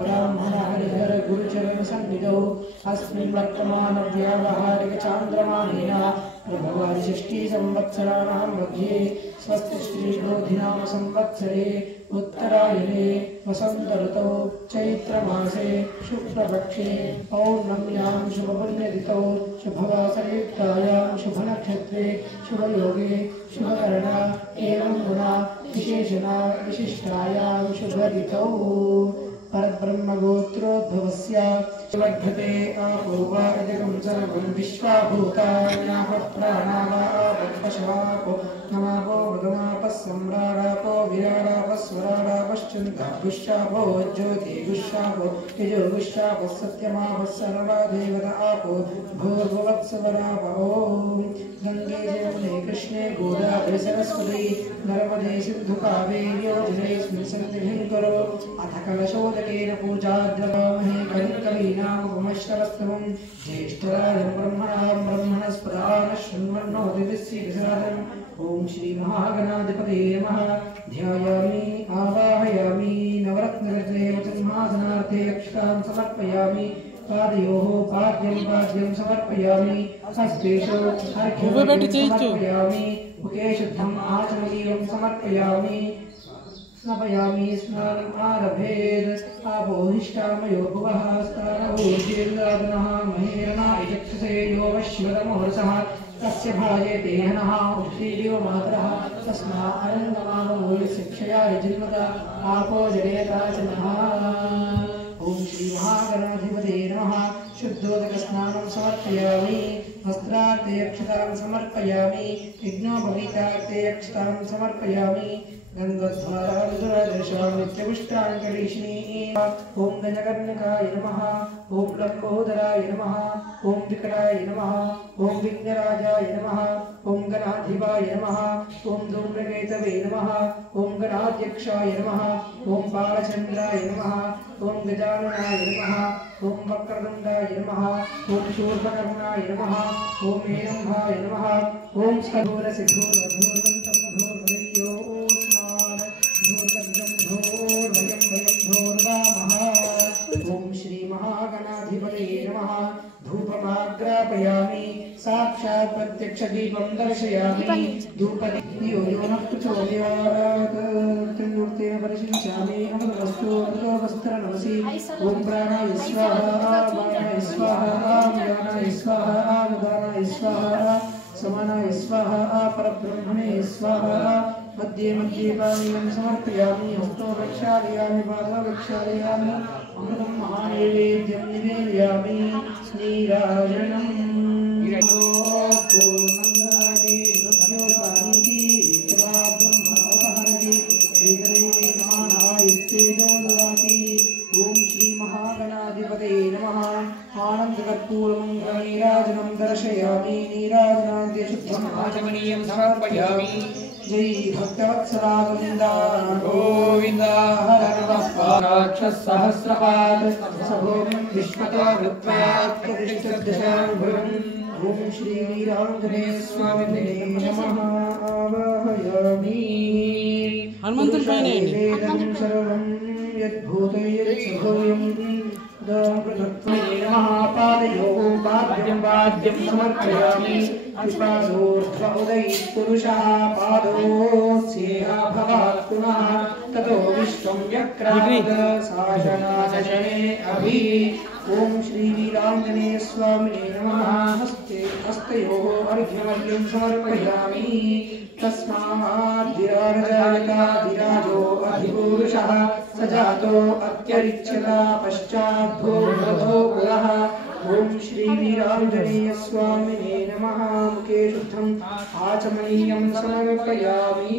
ब्राह्मण हरिहर गुरुचरण सन्निधौ अस्मिन् वर्तमान व्यावहारिक चान्द्रमानेन प्रभवादि षष्ठी संवत्सराणां मध्ये स्वस्ति श्री बोधिनाम संवत्सरे उत्तरायणे वसंत ऋतौ चैत्रमासे शुक्लपक्षे पौर्णम्यां शुभपुण्यतिथौ शुभवासरयुक्तायां शुभनक्षत्रे शुभयोगे शुभकरणा एवं गुणा विशेषणा विशिष्टायां शुभतिथौ परब्रह्मगोत्रोद्भवस्य वर्धते आपूर्वाजगं सर्वं विश्वाभूतान्यापः प्राणावापः नमापो मृगमापः सम्राडापो विराडापः स्वराडापश्चन्द्रापुष्यापो ज्योतिगुष्यापो यजुगुष्यापः सत्यमापः सर्वा देवता आपो भूर्भुवत्सवरापो गंगे जमुने कृष्णे गोदावरी सरस्वती नर्मदे सिन्धु कावेरी जलेऽस्मिन् सन्निधिं कुरु अथ कलशोदकेन पूजाद्रवामहे कलिकलीनामुपमश्रवस्तवं ज्येष्ठराजं ब्रह्मणस्पदान शृण्वन्नोतिभिस्सीदसादनम् ओम श्री महागणाधिपतये नमः। ध्यायामि आवाहयामि नवरत्नरत्नेन सिंहासनार्थे अक्षतां समर्पयामि पादयोः पाद्यं समर्पयामि हस्तेषु अर्घ्यं समर्पयामि मुखे शुद्धम् आचमनीयं समर्पयामि स्नापयामि स्नानम् आरभेत् आपोहिष्ठामयो भुवः स्नानभूषेन्द्रादनः महेरणा यक्षसे यो वश्यतमोरसः तस्य भाजेते हनः उष्णीदेव मातरः तस्मा अरङ्गमामूलशिक्षया यजिन्मता आपो जनेता च नः। ओम श्री महागणाधिपतये नमः। शुद्धोदकस्नानं समर्पयामि वस्त्रार्थे अक्षतां समर्पयामि यज्ञोपवीतार्थे अक्षतां समर्पयामि गन्धद्वारानुदर्शामित्यपुष्टाङ्करीष्णी ओम गजकर्णकाय नमः ओम लंबोदराय नमः ओम विकटाय नमः ओम विघ्नराजाय नमः ओम गणाधिपाय नमः ओम धूम्रकेतवे नमः ओम गणाध्यक्षाय नमः ओम बालचन्द्राय नमः ओम गजाननाय नमः ओम वक्रतुण्डाय नमः ओम शूर्पकर्णाय नमः ओम हेरम्भाय नमः ओम स्कंदूरसिद्धूरधूर्वन्तं धूर्वयो ओम श्री महागणाधिपतये नमः। धूपमाग्रापयामि साक्षात् प्रत्यक्ष दीपं दर्शयामि धूपदीपो नः प्रचोदयात् त्रिमूर्तेन परिशिञ्चामि अमृतस्तु अमृतोपस्तरनमसि ओम प्राणाय स्वाहा वाणाय स्वाहा ज्ञानाय स्वाहा अनुदानाय स्वाहा समानाय स्वाहा परब्रह्मणे स्वाहा मध्ये मध्ये पानीयं समर्पयामि हस्तो प्रक्षालयामि पादौ प्रक्षालयामि अमृतं महानैवेद्यं निवेदयामि स्नीराजनम् ओम श्री महागणाधिपतये नमः। आनन्दकर्पूरमङ्गलनीराजनं दर्शयामि नीराजनान्ते शुद्धम् आचमनीयं समर्पयामि जय भक्तवत्सला गोविन्दा गोविन्दा हर राक्षसहस्रपाद सभोम विश्वतो वृत्वात् प्रतिष्ठदशाङ्गुरम् ओम श्री वीराञ्जनेय स्वामिने नमः आवाहयामि हनुमंतुनि पैन वेदं सर्वं यद्भूतयत्सभूयं नमः। पादयोः पाद्यं समर्पयामि विपादोर्ध्व उदयः पुरुषः पादोऽस्येह भवात् पुनः ततो विश्वं व्यक्रामद शासनाशने अभि ओम श्री वीराञ्जनेय स्वामिने नमः। हस्तयोः अर्घ्यमर्घ्यं समर्पयामि तस्मात् विराजो अधिपुरुषः स जातो अत्यरिच्यता पश्चात् भूर्भुवो पुरः ओम श्री वीराञ्जनेय स्वामिने नमः। मुखे शुद्धम् आचमनीयं समर्पयामि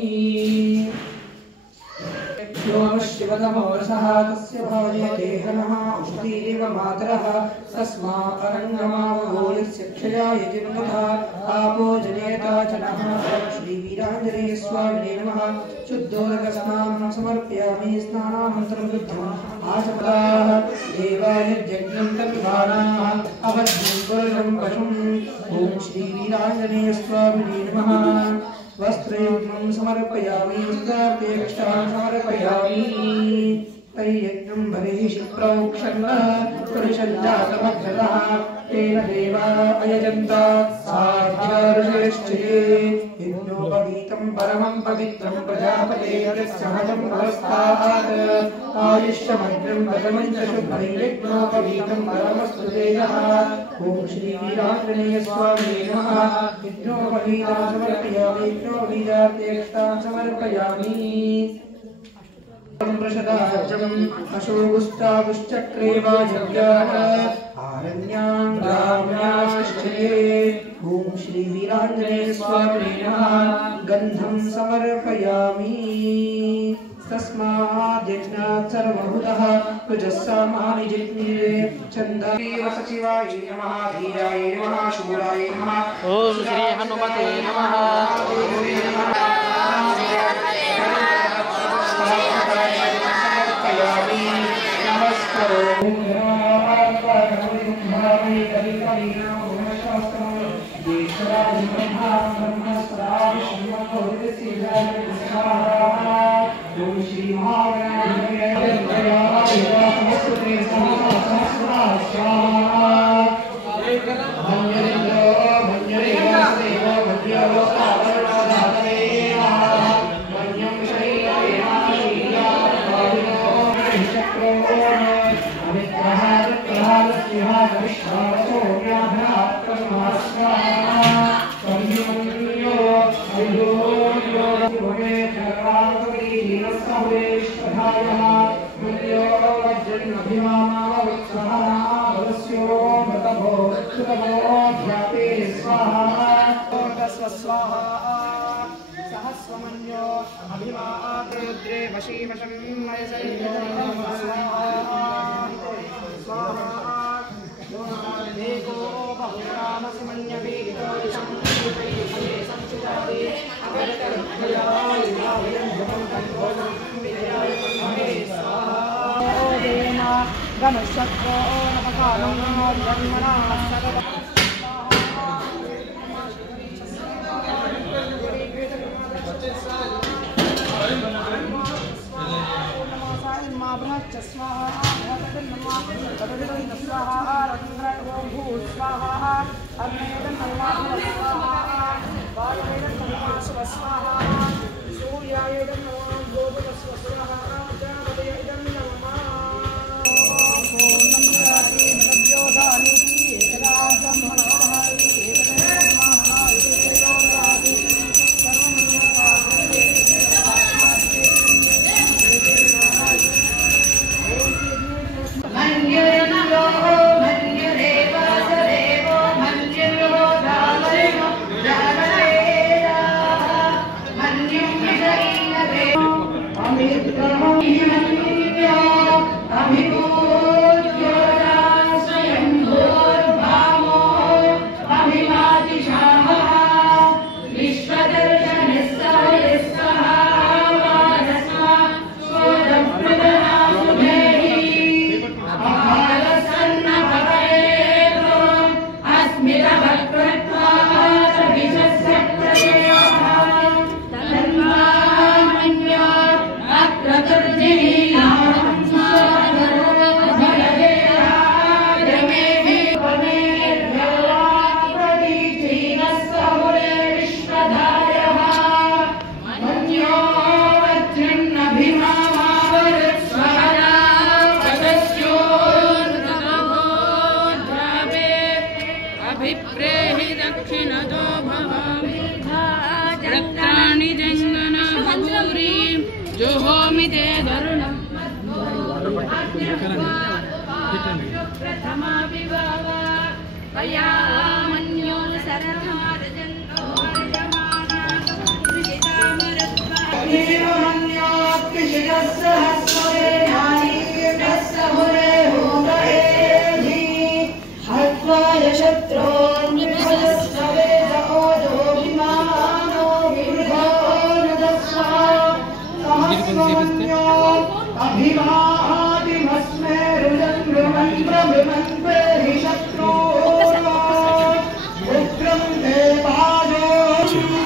शिवतमोरसः तस्य भाजेते हनः उष्णीदेव मातरः तस्मा अरङ्गमावगोयस्य क्षया यजिन्मता आपो जनेता च नः। श्री वीराञ्जनेय स्वामिने नमः। शुद्धोदकस्नानं समर्पयामि स्नानानन्तरं शुद्धम् आचमताः देवायज्ञं तद्वानाः अवध्यं पुरुषं पशुम् ओम श्री वीराञ्जनेय स्वामिने नमः। वस्त्रयुग्मं समर्पयामि वस्त्रार्थे क्षतां समर्पयामि तैयज्ञं बलिः प्रोक्षन्नः पुरुषञ्जातमग्रदः तेन देवा अयजन्त साध्याऋषयश्चये यज्ञोपवीतं परमं पवित्रं प्रजापतेः सहजं पुरस्तात् आयुष्यमग्रं पदमं च शुभं यज्ञोपवीतं परमस्तु तेजः ॐ श्री वीराञ्जनेय स्वामिने नमः यज्ञोपवीतं समर्पयामि यज्ञोपवीतार्थेष्टां समर्पयामि प्रशदाजम् अशोगुष्टागुश्चक्रे वाजव्याः आरण्यां ग्राम्याश्चये ॐ श्री वीराञ्जनेय स्वामिने नमः गन्धं समर्पयामि तस्माद् यज्ञात् सर्वभूतः कुजस्सामानि जिज्ञे चन्दादेव सचिवाय नमः धीराय नमः शूराय नमः ॐ श्री हनुमते नमः सहस्वमन्यो अभिमाद्रे वशीवशं देको बहुरामसिमन्यवीतो गणशक्रो नपकालं जन्मना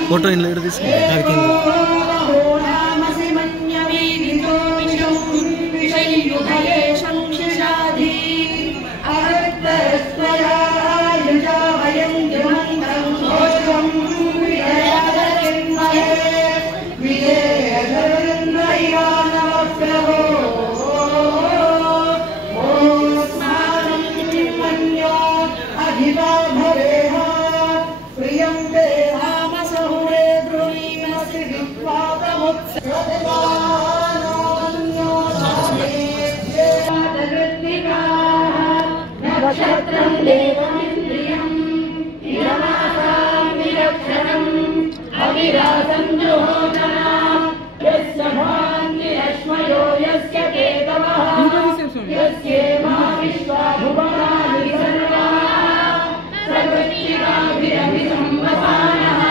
फोटो इन लेट दिस नाम నక్షత్రం దేవమింద్రియం నిరమాసామిరక్షరం అవిరాసం జోదనా యస్య భాంతి రశ్మయో యస్య కేతవః యస్యేమా విశ్వాభువనాని సర్వాః సకృత్తికాభిరమితం వసానః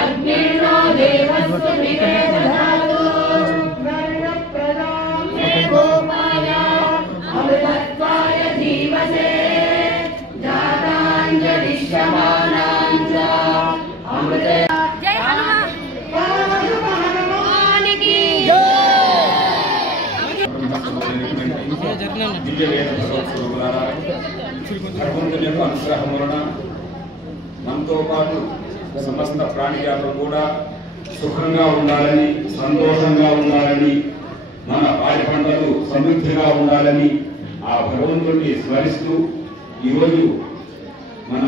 అగ్నిర్నో దేవస్సు వివేదధాతు వర్ణప్రదాం గోపాయ అమృతత్వాయ జీవసే జాతాంజలిష్యమానాంచ అమృతే జై హనుమానికి భగవంతుని అనుగ్రహం వలన మనతో పాటు సమస్త ప్రాణిజాతులు కూడా సుఖంగా ఉండాలని, సంతోషంగా ఉండాలని, మన పాడి పంటలు సమృద్ధిగా ఉండాలని ఆ భగవంతుడిని స్మరిస్తూ ఈరోజు మన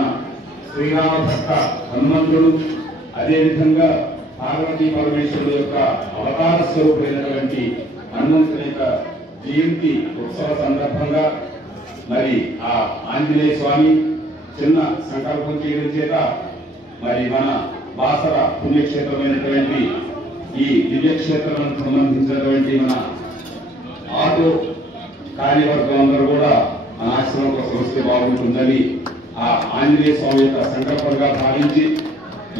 శ్రీరామ భక్త హనుమంతుడు అదేవిధంగా పార్వతీ పరమేశ్వరుడు యొక్క అవతార స్వరూపుడైనటువంటి హనుమంతుని యొక్క జయంతి ఉత్సవ సందర్భంగా మరి ఆ ఆంజనేయ స్వామి చిన్న సంకల్పం చేయడం చేత మరి మన బాసర పుణ్యక్షేత్రమైనటువంటి ఈ దివ్యక్షేత్రానికి సంబంధించినటువంటి మన ఆటో కార్యవర్గం అందరూ కూడా మన ఆశ్రమం కోసం వస్తే బాగుంటుందని ఆ ఆంజనేయ స్వామి యొక్క సంకల్పంగా భావించి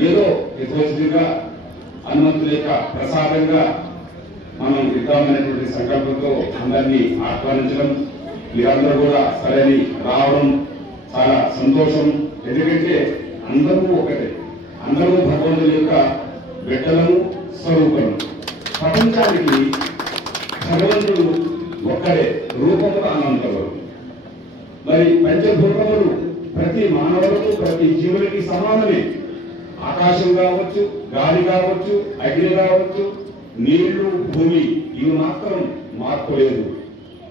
ఏదో యథోచితంగా హనుమంతుని యొక్క ప్రసాదంగా మనం ఇద్దామనేటువంటి సంకల్పంతో అందరినీ ఆహ్వానించడం, మీరందరూ కూడా సరైన రావడం చాలా సంతోషం. ఎందుకంటే అందరూ ఒకటే, అందరూ భగవంతుని యొక్క బిడ్డలను స్వరూపము. ప్రపంచానికి భగవంతుడు ఒక్కడే, రూపములు అనంతములు. మరి పంచభూతములు ప్రతి మానవులకు, ప్రతి జీవులకి సమానమే. ఆకాశం కావచ్చు, గాలి కావచ్చు, అగ్ని కావచ్చు, నీళ్లు, భూమి, ఇవి మాత్రం మార్పు లేదు.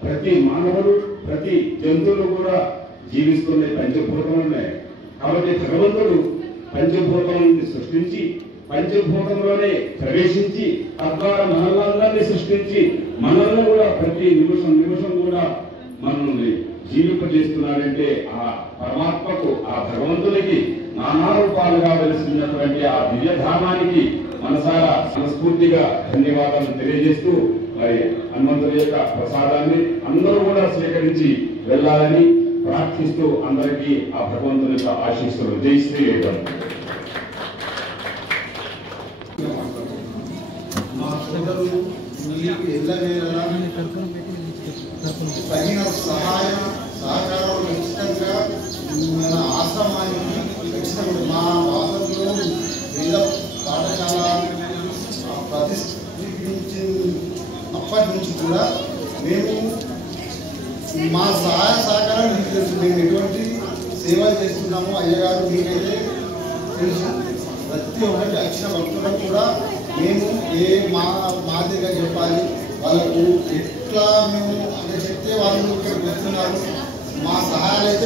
ప్రతి మానవుడు, ప్రతి జంతువులు కూడా జీవిస్తున్న పంచభూతములనే. కాబట్టి భగవంతుడు పంచభూతములను సృష్టించి పంచభూతంలోనే ప్రవేశించి తద్వారా మనల్ని సృష్టించి మనల్ని కూడా ప్రతి నిమిషం కూడా మనల్ని జీవింపజేస్తున్నాడంటే ఆ పరమాత్మకు, ఆ భగవంతునికి నానా రూపాలుగా వెలిసినటువంటి ఆ దివ్యధామానికి మనసారా మనస్ఫూర్తిగా ధన్యవాదాలు తెలియజేస్తూ మరి హనుమంతుడి యొక్క ప్రసాదాన్ని అందరూ కూడా స్వీకరించి వెళ్ళాలని ప్రార్థిస్తూ అందరికీ ఆ భగవంతుని యొక్క ఆశీస్సులు. జై శ్రీరామ్. తగిన సహాయం సహకారం ఖచ్చితంగా మన ఆశ్రమానికి ఖచ్చితంగా మా వాసంలో వేద పాఠశాల ప్రతిష్ఠించినప్పటి నుంచి కూడా మేము మా సహాయ సహకారం మీకు తెలుసు. మేము ఎటువంటి సేవలు చేస్తున్నామో అయ్యగారు మీకైతే తెలుసు. ప్రతి ఒక్కటి వచ్చిన భక్తులకు కూడా మేము మాదిరిగా చెప్పాలి, వాళ్ళకు ఎట్లా మేము అంటే చెప్తే వాళ్ళు ఇక్కడికి వస్తున్నారు. మా సహాయాలు అయితే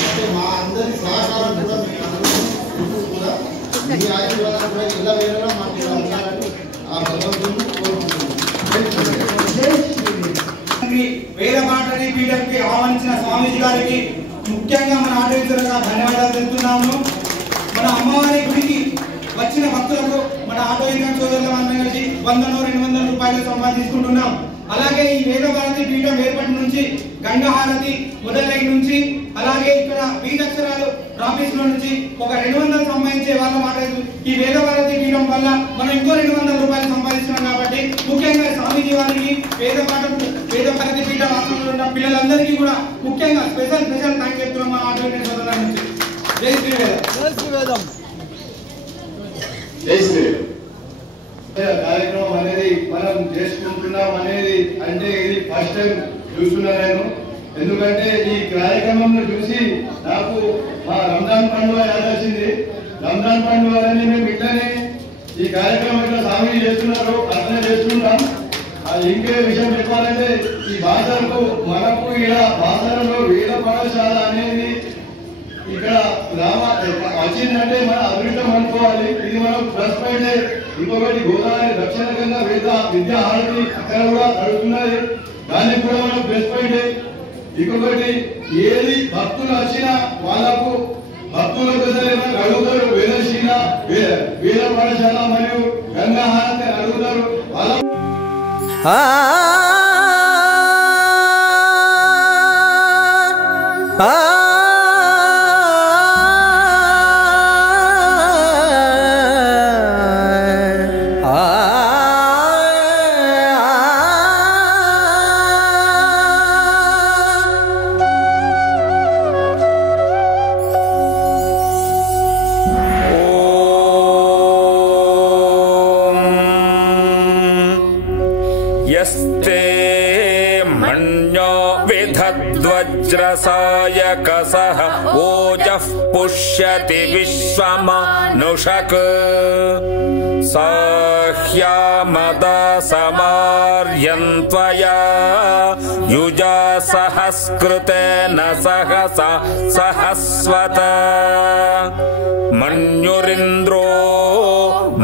అంటే మా అందరి సహకారం కూడా మీకు కూడా మీ ఆశీర్వాదం కూడా ఇలా వేరేలా మాకు ఉండాలని ఆ భగవంతుని కోరుకుంటున్నాం. వేదపాఠని పీఠంకి ఆహ్వానించిన స్వామీజీ గారికి ముఖ్యంగా మన ఆటోగా ధన్యవాదాలు తెలుపుతున్నాము. మన అమ్మవారి గుడికి వచ్చిన భక్తులకు మన ఆటో యూనియన్ సోదరుల అందరం కలిసి 100-200 రూపాయలు సంపాదించుకుంటున్నాం. అలాగే ఈ వేదభారతి పీఠం ఏర్పడి నుంచి గంగాహారతి మొదలైన నుంచి అలాగే ఇక్కడ బీజాక్షరాలు ఆఫీసులో నుంచి ఒక 200 సంపాదించే వాళ్ళ మాట. ఈ వేదభారతి పీఠం వల్ల మనం ఇంకో 200 రూపాయలు సంపాదిస్తున్నాం. కాబట్టి ముఖ్యంగా స్వామీజీ వారికి వేదభారతి పీఠం ఆశ్రమంలో ఉన్న పిల్లలందరికీ కూడా ముఖ్యంగా స్పెషల్ థ్యాంక్ చెప్తున్నాం మా ఆటో యూనియన్ సోదరుల నుంచి. జై శ్రీవేదం. జై శ్రీరామ్. కార్యక్రమం అనేది మనం చేసుకుంటున్నాం అనేది అంటే ఇది ఫస్ట్ టైం చూస్తున్నా నేను. ఎందుకంటే ఈ కార్యక్రమం చూసి నాకు మా రంజాన్ పండుగ యాదొచ్చింది. రంజాన్ పండుగ అనేది మేము ఇట్లనే ఈ కార్యక్రమం ఇట్లా స్వామి చేస్తున్నారు, అట్లనే చేస్తుంటాం. ఇంకే విషయం చెప్పాలంటే ఈ భాషలకు మనకు ఇలా భాషలలో వేద పాఠశాల అనేది ఇక్కడ వచ్చిందంటే మన అదృష్టం అనుకోవాలి. ఇది మనం ప్లస్ పాయింట్. ఇంకొకటి గోదావరి దక్షిణ గంగా విద్యా హారతి అక్కడ కూడా జరుగుతున్నది. దానికి కూడా మనం ప్లస్ పాయింట్. ఇంకొకటి ఏది భక్తులు వచ్చినా వాళ్ళకు భక్తులకు అడుగుతారు వేదశీల వేద పాఠశాల మరియు గంగా హారతి అడుగుతారు వాళ్ళ वज्रसायकसः ओजः पुष्यति विश्वमानुषक् साह्यामदसमार्यन्त्वया युजा सहस्कृतेन सहसा सहस्वत मन्युरिन्द्रो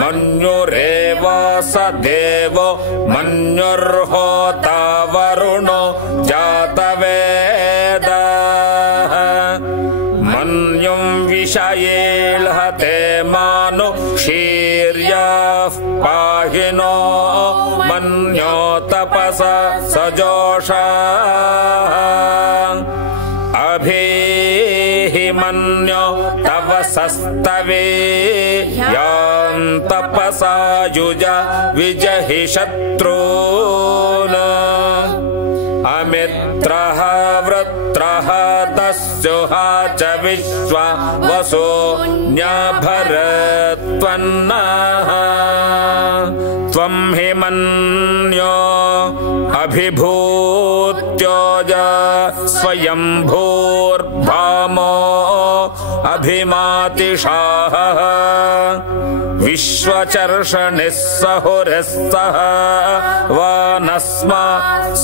मन्युरेवा स देवो मन्युर्होता वरुणो जातवेदः मन्युं विषयेऽल्हते मानु शीर्याः पाहिनो मन्यो तपसा सजोषाः अभिहि मन्यो तव सस्तवे यां तपसा युजा विजहि शत्रून् अमित्रः वृत्रः दस्युहा च विश्वा वसो न्यभरत्वन्नः त्वं हि मन्यो अभिभूत्योजा स्वयंभूर्भामो अभिमातिशाहः विश्वचर्षणिः सहुरिस्तः वानस्मा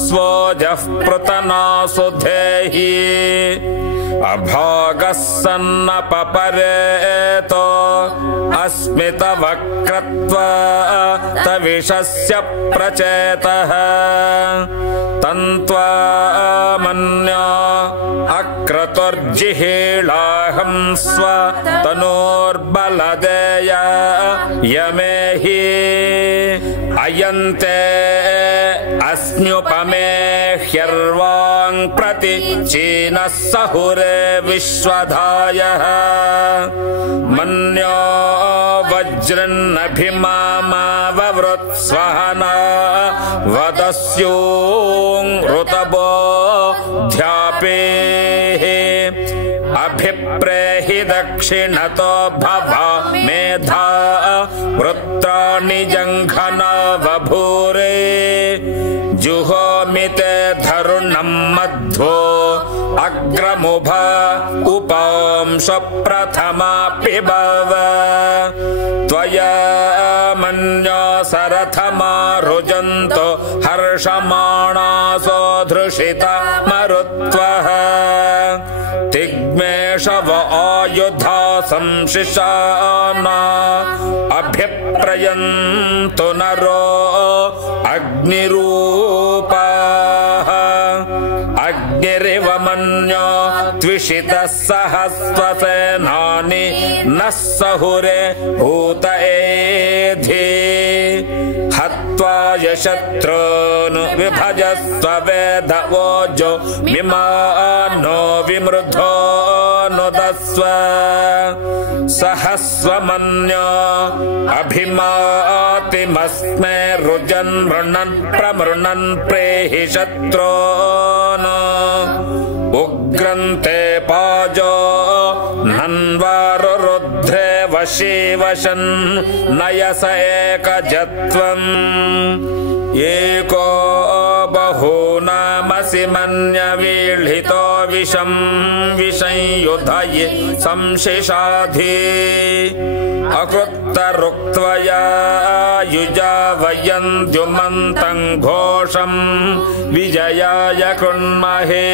स्वोजः पृतनासु धेहि अभागः सन्नपपरेतो अस्मितवक्रत्वा तविषस्य प्रचेतः तन्त्वा मन्या अक्रतुर्जिहीळाहं स्व तनोर्बलदेया यमेहि अयन्ते अस्म्युपमे ह्यर्वां प्रति चीनः सहुरे विश्वधायः मन्यो वज्रन्नभिमामाववृत्स्वहना वदस्यूं ऋतबोध्यापेः अभिप्रेहि दक्षिणतो भवा मेधा वृत्राणि जङ्घना बभूरे जुहोमिते धरुणं मध्वो अग्रमुभ उपांश प्रथमा पिबव त्वया मन्यो सरथमा रुजन्तो हर्षमाणासो धृषिता मरुत्वः तिग्मेषव आयुधा संशिशाना अभिप्रयन्तु नरो अग्निरूपाः अग्निरिव मन्यो द्विषितः सहस्वसेनानि नः सहुरे भूत एधि हत्वा यशत्रून् विभजस्व वेदवोजो मिमानो विमृधो नुदस्व सहस्वमन्यो अभिमातिमस्मे रुजन् मृणन् प्रमृणन् प्रेहि शत्रून् उग्रन्ते पाजो नन्वारुरुध्रे वशीवशन् नयस एकजत्वम् एको बहूनामसि मन्यवीळितो विषं विषंयुधये संशिशाधि अकृत्तरुक्त्वया युजा वयन्त्युमन्तं घोषं विजयाय कृण्महे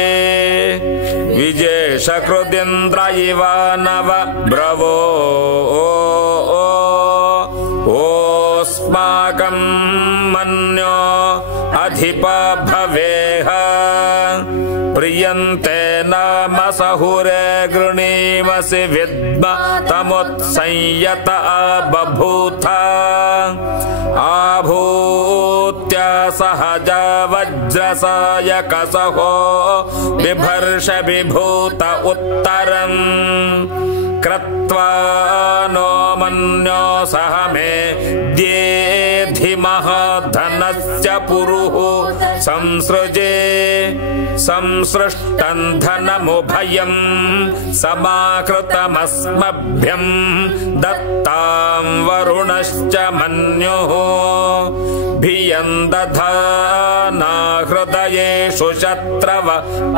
विजेशकृदिन्द्र इव नव ब्रवो ओस्माकं मन्यो अधिप भवेह प्रियन्ते नाम सहुरे गृणीमसि विद्म तमुत्संयत बभूथ आभूत्य सहज वज्रसायकसहो बिभर्ष विभूत उत्तरम् कृत्वा नो मन्यो सह मे द्येधिमः धनस्य पुरुः संसृजे संसृष्टं धनमुभयं समाकृतमस्मभ्यं दत्तां वरुणश्च मन्युः भियं दधाना हृदयेषु शत्रव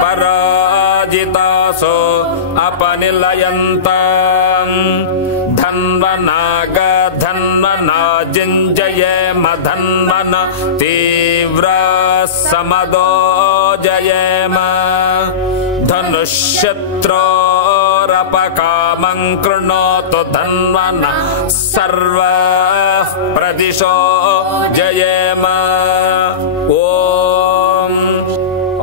पराजितासो अपनिलयन्तां धन्वनाग धन्वना जिञ्जयेम धन्वन तीव्राः समदो जयेम धनुष्यत्रोरपकामं कृणोतु धन्वन सर्वः प्रदिशो जयेम ॐ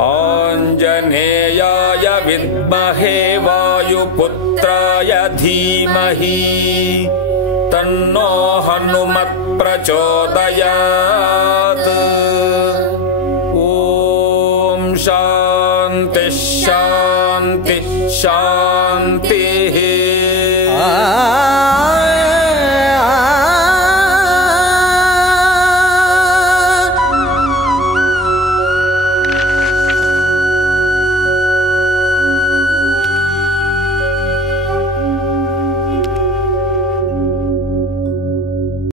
आञ्जनेयाय विद्महे वायुपुत्राय धीमहि तन्नो हनुमत् प्रचोदयात् ॐ शान्ति शान्ति शान्तिः।